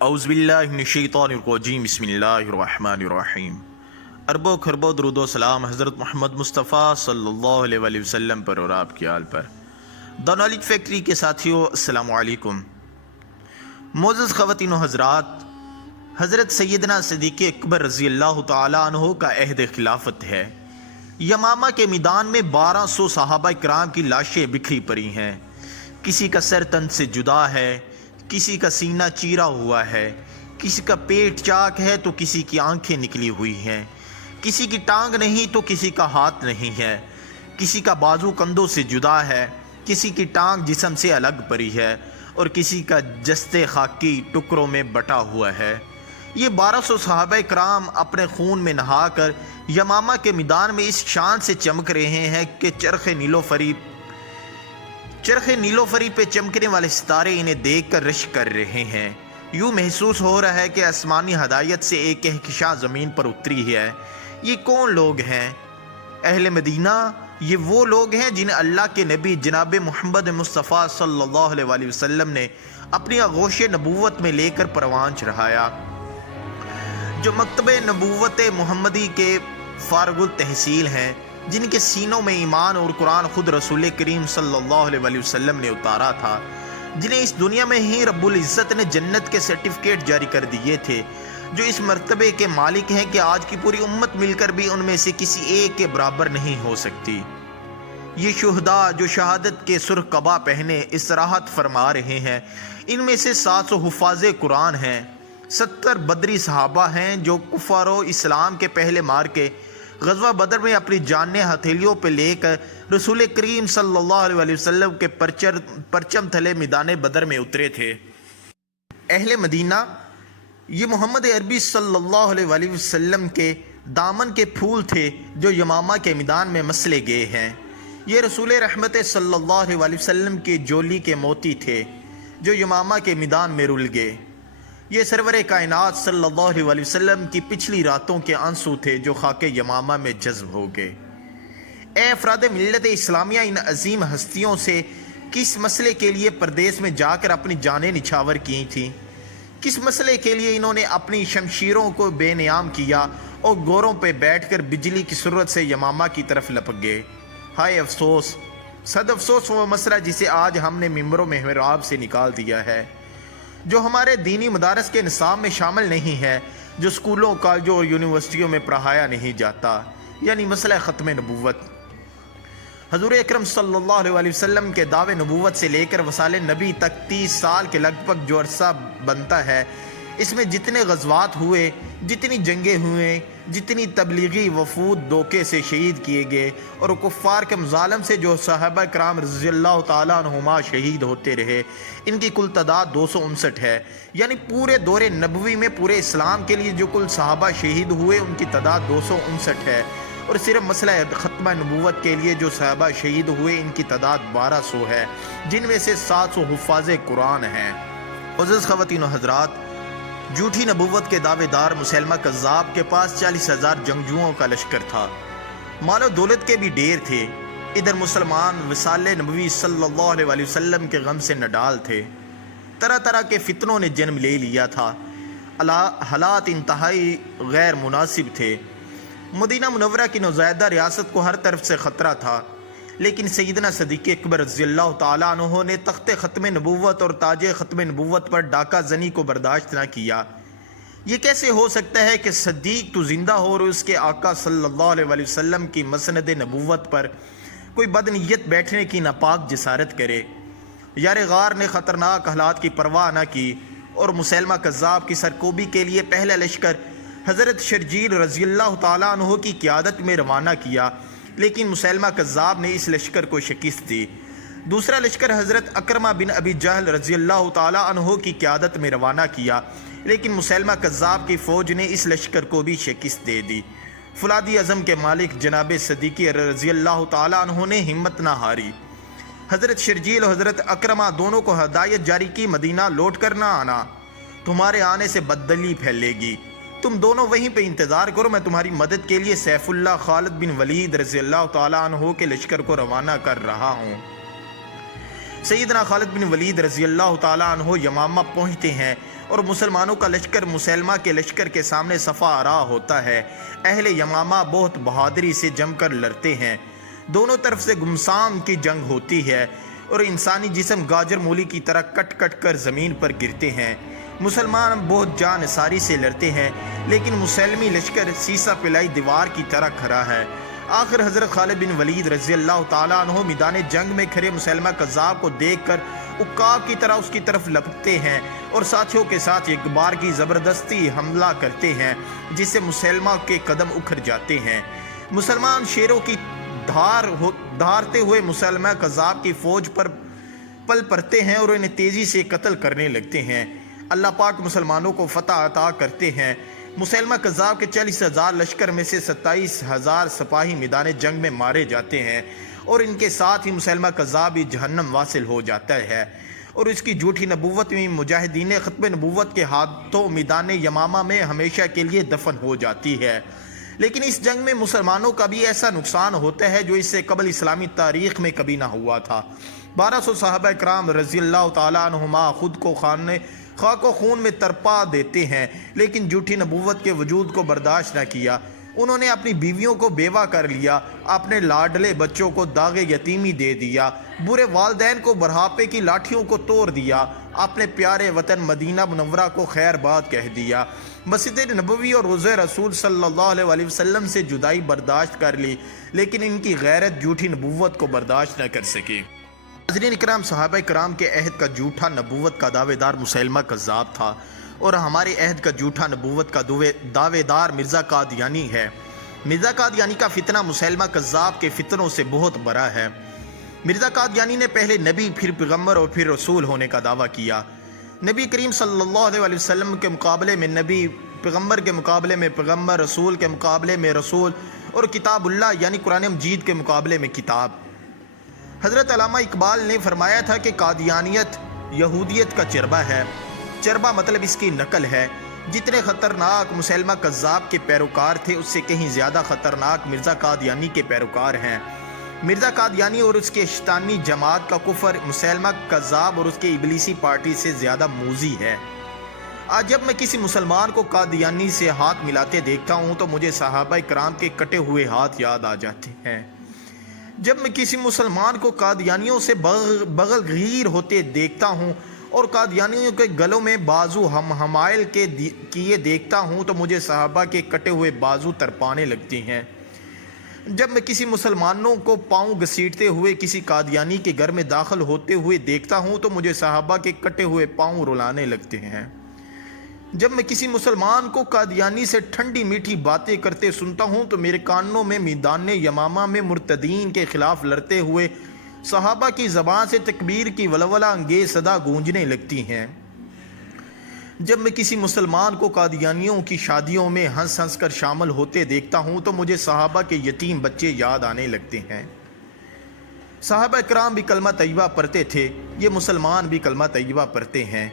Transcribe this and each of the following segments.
اعوذ باللہ من الشیطان الرجیم بسم اللہ الرحمن الرحیم۔ اربوں خربوں درود و سلام حضرت محمد مصطفیٰ صلی اللہ علیہ وآلہ وسلم پر اور آپ کی آل پر۔ دا نالج فیکٹری کے ساتھیوں السلام علیکم۔ معزز خواتین و حضرات، حضرت سیدنا صدیق اکبر رضی اللہ تعالیٰ عنہ کا عہد خلافت ہے۔ یمامہ کے میدان میں 1200 صحابہ کرام کی لاشیں بکھری پڑی ہیں۔ کسی کا سر تن سے جدا ہے، کسی کا سینہ چیرا ہوا ہے، کسی کا پیٹ چاک ہے تو کسی کی آنکھیں نکلی ہوئی ہیں، کسی کی ٹانگ نہیں تو کسی کا ہاتھ نہیں ہے، کسی کا بازو کندھوں سے جدا ہے، کسی کی ٹانگ جسم سے الگ پڑی ہے اور کسی کا جسد خاکی ٹکڑوں میں بٹا ہوا ہے۔ یہ 1200 صحابہ کرام اپنے خون میں نہا کر یمامہ کے میدان میں اس شان سے چمک رہے ہیں کہ چرخ نیلوفری پہ چمکنے والے ستارے انہیں دیکھ کر رشک کر رہے ہیں۔ یوں محسوس ہو رہا ہے کہ آسمانی ہدایت سے ایک کہکشاں زمین پر اتری ہے۔ یہ کون لوگ ہیں؟ اہل مدینہ، یہ وہ لوگ ہیں جنہیں اللہ کے نبی جناب محمد مصطفیٰ صلی اللہ علیہ وآلہ وسلم نے اپنی آغوش نبوت میں لے کر پروان چڑھایا، جو مکتب نبوت محمدی کے فارغ التحصیل ہیں، جن کے سینوں میں ایمان اور قرآن خود رسول کریم صلی اللہ علیہ وآلہ وسلم نے اتارا تھا، جنہیں اس دنیا میں ہی رب العزت نے جنت کے سرٹیفکیٹ جاری کر دیے تھے، جو اس مرتبے کے مالک ہیں کہ آج کی پوری امت مل کر بھی ان میں سے کسی ایک کے برابر نہیں ہو سکتی۔ یہ شہداء جو شہادت کے سرخ قبا پہنے استراحت فرما رہے ہیں، ان میں سے 700 حفاظ قرآن ہیں، 70 بدری صحابہ ہیں جو کفار و اسلام کے پہلے مار کے غزوہ بدر میں اپنی جانیں ہتھیلیوں پہ لے کر رسول کریم صلی اللہ علیہ وآلہ وسلم کے پرچم تلے میدان بدر میں اترے تھے۔ اہل مدینہ، یہ محمد عربی صلی اللہ علیہ وآلہ وسلم کے دامن کے پھول تھے جو یمامہ کے میدان میں مسلے گئے ہیں۔ یہ رسول رحمت صلی اللہ علیہ وآلہ وسلم کی جولی کے موتی تھے جو یمامہ کے میدان میں رل گئے۔ یہ سرور کائنات صلی اللہ علیہ وآلہ وسلم کی پچھلی راتوں کے آنسو تھے جو خاک یمامہ میں جذب ہو گئے۔ اے افراد ملت اسلامیہ، ان عظیم ہستیوں سے کس مسئلے کے لیے پردیس میں جا کر اپنی جانیں نچھاور کی تھیں؟ کس مسئلے کے لیے انہوں نے اپنی شمشیروں کو بے نیام کیا اور گوروں پہ بیٹھ کر بجلی کی صورت سے یمامہ کی طرف لپک گئے؟ ہائے افسوس، صد افسوس وہ مسئلہ جسے آج ہم نے ممبر و محراب سے نکال دیا ہے، جو ہمارے دینی مدارس کے نصاب میں شامل نہیں ہے، جو اسکولوں، کالجوں اور یونیورسٹیوں میں پڑھایا نہیں جاتا، یعنی مسئلہ ختم نبوت۔ حضور اکرم صلی اللہ علیہ وآلہ وسلم کے دعوے نبوت سے لے کر وصال نبی تک 30 سال کے لگ بھگ جو عرصہ بنتا ہے، اس میں جتنے غزوات ہوئے، جتنی جنگیں ہوئیں، جتنی تبلیغی وفود دھوکے سے شہید کیے گئے اور کفار کے مظالم سے جو صحابہ کرام رضی اللہ تعالیٰ عنہما شہید ہوتے رہے، ان کی کل تعداد 259 ہے۔ یعنی پورے دور نبوی میں پورے اسلام کے لیے جو کل صحابہ شہید ہوئے ان کی تعداد 259 ہے، اور صرف مسئلہ ختمہ نبوت کے لیے جو صحابہ شہید ہوئے ان کی تعداد 1200 ہے، جن میں سے 700 حفاظ قرآن ہیں۔ عزیز خواتین و حضرات، جھوٹی نبوت کے دعوے دار مسیلمہ کذاب کے پاس 40,000 جنگجوؤں کا لشکر تھا، مال و دولت کے بھی ڈیر تھے۔ ادھر مسلمان وصال نبوی صلی اللہ علیہ وآلہ وسلم کے غم سے نڈال تھے، طرح طرح کے فتنوں نے جنم لے لیا تھا، حالات انتہائی غیر مناسب تھے۔ مدینہ منورہ کی نوزائیدہ ریاست کو ہر طرف سے خطرہ تھا، لیکن سیدنا صدیق اکبر رضی اللہ تعالیٰ عنہ نے تخت ختم نبوت اور تاج ختم نبوت پر ڈاکہ زنی کو برداشت نہ کیا۔ یہ کیسے ہو سکتا ہے کہ صدیق تو زندہ ہو اور اس کے آقا صلی اللہ علیہ وآلہ وسلم کی مسند نبوت پر کوئی بدنیت بیٹھنے کی ناپاک جسارت کرے؟ یار غار نے خطرناک حالات کی پرواہ نہ کی اور مسیلمہ کذاب کی سرکوبی کے لیے پہلا لشکر حضرت شرجیل رضی اللہ تعالیٰ عنہ کی قیادت میں روانہ کیا، لیکن مسیلمہ کذاب نے اس لشکر کو شکست دی۔ دوسرا لشکر حضرت اکرمہ بن ابی جہل رضی اللہ تعالیٰ عنہ کی قیادت میں روانہ کیا، لیکن مسیلمہ کذاب کی فوج نے اس لشکر کو بھی شکست دے دی۔ فولادی اعظم کے مالک جناب صدیق رضی اللہ تعالیٰ عنہ نے ہمت نہ ہاری، حضرت شرجیل اور حضرت اکرمہ دونوں کو ہدایت جاری کی، مدینہ لوٹ کر نہ آنا، تمہارے آنے سے بددلی پھیلے گی، تم دونوں وہیں پہ انتظار کرو، میں تمہاری مدد کے لیے سیف اللہ خالد بن ولید رضی اللہ تعالیٰ عنہ کے لشکر کو روانہ کر رہا ہوں۔ سیدنا خالد بن ولید رضی اللہ تعالیٰ عنہ یمامہ پہنچتے ہیں اور مسلمانوں کا لشکر مسیلمہ کے لشکر کے سامنے صفا آرا ہوتا ہے۔ اہل یمامہ بہت بہادری سے جم کر لڑتے ہیں، دونوں طرف سے گمسام کی جنگ ہوتی ہے اور انسانی جسم گاجر مولی کی طرح کٹ کٹ کر زمین پر گرتے ہیں۔ مسلمان بہت جان نثاری سے لڑتے ہیں، لیکن مسلمی لشکر سیسا پلائی دیوار کی طرح کھڑا ہے۔ آخر حضرت خالد بن ولید رضی اللہ تعالیٰ عنہ میدان جنگ میں کھڑے مسیلمہ کذاب کو دیکھ کر عقاب کی طرح اس کی طرف لپکتے ہیں اور ساتھیوں کے ساتھ ایک بار کی زبردستی حملہ کرتے ہیں، جس سے مسیلمہ کے قدم اکھڑ جاتے ہیں۔ مسلمان شیروں کی دھارتے ہوئے مسیلمہ کذاب کی فوج پر پل پڑتے ہیں اور انہیں تیزی سے قتل کرنے لگتے ہیں۔ اللہ پاک مسلمانوں کو فتح عطا کرتے ہیں۔ مسیلمہ کذاب کے 40,000 لشکر میں سے 27,000 سپاہی میدان جنگ میں مارے جاتے ہیں اور ان کے ساتھ ہی مسیلمہ کذاب بھی جہنم واصل ہو جاتا ہے اور اس کی جھوٹی نبوت میں مجاہدین ختم نبوت کے ہاتھوں میدان یمامہ میں ہمیشہ کے لیے دفن ہو جاتی ہے۔ لیکن اس جنگ میں مسلمانوں کا بھی ایسا نقصان ہوتا ہے جو اس سے قبل اسلامی تاریخ میں کبھی نہ ہوا تھا۔ 1200 صحابہ کرام رضی اللہ تعالیٰ عنہما خود کو خاک و خون میں ترپا دیتے ہیں، لیکن جھوٹی نبوت کے وجود کو برداشت نہ کیا۔ انہوں نے اپنی بیویوں کو بیوہ کر لیا، اپنے لاڈلے بچوں کو داغ یتیمی دے دیا، برے والدین کو بڑھاپے کی لاٹھیوں کو توڑ دیا، اپنے پیارے وطن مدینہ منورہ کو خیر باد کہہ دیا، مسجد نبوی اور روضہ رسول صلی اللہ علیہ وسلم سے جدائی برداشت کر لی، لیکن ان کی غیرت جھوٹی نبوت کو برداشت نہ کر سکی۔ حضرین اکرام، صحابہ کرام کے عہد کا جھوٹا نبوت کا دعوے دار مسیلمہ کذاب تھا اور ہمارے عہد کا جھوٹا نبوت کا دعوے دار مرزا قادیانی ہے۔ مرزا قادیانی کا فتنہ مسیلمہ کذاب کے فتنوں سے بہت بڑا ہے۔ مرزا قادیانی نے پہلے نبی، پھر پیغمبر اور پھر رسول ہونے کا دعویٰ کیا۔ نبی کریم صلی اللہ علیہ وسلم کے مقابلے میں نبی، پیغمبر کے مقابلے میں پیغمبر، رسول کے مقابلے میں رسول اور کتاب اللہ یعنی قرآن مجید کے مقابلے میں کتاب۔ حضرت علامہ اقبال نے فرمایا تھا کہ قادیانیت یہودیت کا چربہ ہے۔ چربہ مطلب اس کی نقل ہے۔ جتنے خطرناک مسیلمہ کذاب کے پیروکار تھے، اس سے کہیں زیادہ خطرناک مرزا قادیانی کے پیروکار ہیں۔ مرزا قادیانی اور اس کے شیطانی جماعت کا کفر مسیلمہ کذاب اور اس کے ابلیسی پارٹی سے زیادہ موذی ہے۔ آج جب میں کسی مسلمان کو قادیانی سے ہاتھ ملاتے دیکھتا ہوں تو مجھے صحابہ کرام کے کٹے ہوئے ہاتھ یاد آ جاتے ہیں۔ جب میں کسی مسلمان کو قادیانیوں سے بغل غیر ہوتے دیکھتا ہوں اور قادیانیوں کے گلوں میں بازو حمائل کیے دیکھتا ہوں تو مجھے صحابہ کے کٹے ہوئے بازو تڑپانے لگتے ہیں۔ جب میں کسی مسلمانوں کو پاؤں گھسیٹتے ہوئے کسی قادیانی کے گھر میں داخل ہوتے ہوئے دیکھتا ہوں تو مجھے صحابہ کے کٹے ہوئے پاؤں رلانے لگتے ہیں۔ جب میں کسی مسلمان کو قادیانی سے ٹھنڈی میٹھی باتیں کرتے سنتا ہوں تو میرے کانوں میں میدان یمامہ میں مرتدین کے خلاف لڑتے ہوئے صحابہ کی زبان سے تکبیر کی ولولہ انگیز صدا گونجنے لگتی ہیں۔ جب میں کسی مسلمان کو قادیانیوں کی شادیوں میں ہنس ہنس کر شامل ہوتے دیکھتا ہوں تو مجھے صحابہ کے یتیم بچے یاد آنے لگتے ہیں۔ صحابہ کرام بھی کلمہ طیبہ پڑھتے تھے، یہ مسلمان بھی کلمہ طیبہ پڑھتے ہیں۔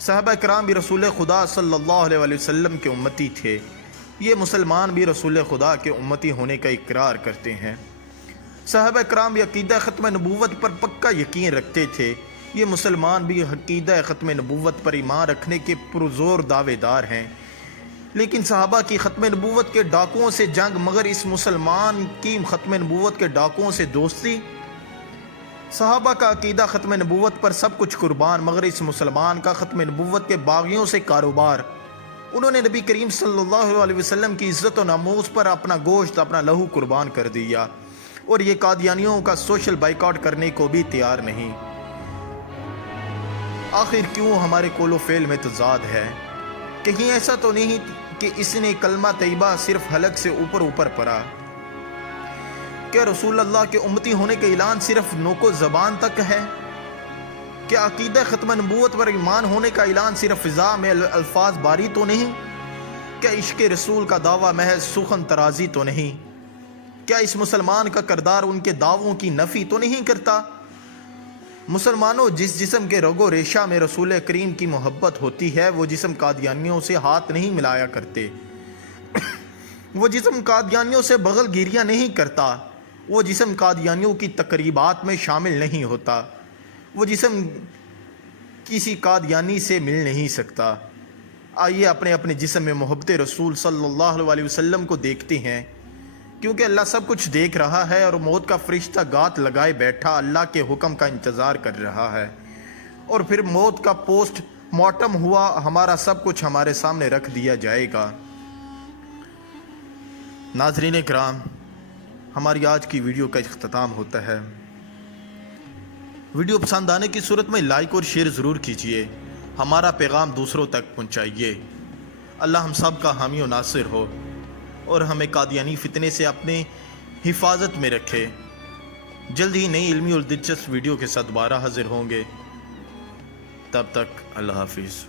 صحابہ کرام بھی رسول خدا صلی اللہ علیہ وسلم کے امتی تھے، یہ مسلمان بھی رسول خدا کے امتی ہونے کا اقرار کرتے ہیں۔ صحابہ کرام بھی عقیدہ ختم نبوت پر پکا یقین رکھتے تھے، یہ مسلمان بھی عقیدہ ختم نبوت پر ایمان رکھنے کے پرزور دعوے دار ہیں۔ لیکن صحابہ کی ختم نبوت کے ڈاکوؤں سے جنگ مگر اس مسلمان کی ختم نبوت کے ڈاکوؤں سے دوستی۔ صحابہ کا عقیدہ ختم نبوت پر سب کچھ قربان مگر اس مسلمان کا ختم نبوت کے باغیوں سے کاروبار۔ انہوں نے نبی کریم صلی اللہ علیہ وسلم کی عزت و ناموس پر اپنا گوشت، اپنا لہو قربان کر دیا، اور یہ قادیانیوں کا سوشل بائیکاٹ کرنے کو بھی تیار نہیں۔ آخر کیوں ہمارے قول و فعل میں تضاد ہے؟ کہیں ایسا تو نہیں کہ اس نے کلمہ طیبہ صرف حلق سے اوپر پڑھا؟ کیا رسول اللہ کے امتی ہونے کا اعلان صرف نوک و زبان تک ہے؟ کیا عقیدہ ختم نبوت پر ایمان ہونے کا اعلان صرف فضا میں الفاظ باری تو نہیں؟ کیا عشق رسول کا دعویٰ محض سخن ترازی تو نہیں؟ کیا اس مسلمان کا کردار ان کے دعووں کی نفی تو نہیں کرتا؟ مسلمانوں، جس جسم کے رگ و ریشہ میں رسول کریم کی محبت ہوتی ہے وہ جسم قادیانیوں سے ہاتھ نہیں ملایا کرتے، وہ جسم قادیانیوں سے بغل گیریاں نہیں کرتا، وہ جسم قادیانیوں کی تقریبات میں شامل نہیں ہوتا، وہ جسم کسی قادیانی سے مل نہیں سکتا۔ آئیے اپنے اپنے جسم میں محبت رسول صلی اللہ علیہ وسلم کو دیکھتے ہیں، کیونکہ اللہ سب کچھ دیکھ رہا ہے اور موت کا فرشتہ گات لگائے بیٹھا اللہ کے حکم کا انتظار کر رہا ہے، اور پھر موت کا پوسٹ مارٹم ہوا ہمارا سب کچھ ہمارے سامنے رکھ دیا جائے گا۔ ناظرین کرام، ہماری آج کی ویڈیو کا اختتام ہوتا ہے۔ ویڈیو پسند آنے کی صورت میں لائک اور شیئر ضرور کیجیے، ہمارا پیغام دوسروں تک پہنچائیے۔ اللہ ہم سب کا حامی و ناصر ہو اور ہمیں قادیانی فتنے سے اپنے حفاظت میں رکھے۔ جلد ہی نئی علمی اور دلچسپ ویڈیو کے ساتھ دوبارہ حاضر ہوں گے، تب تک اللہ حافظ۔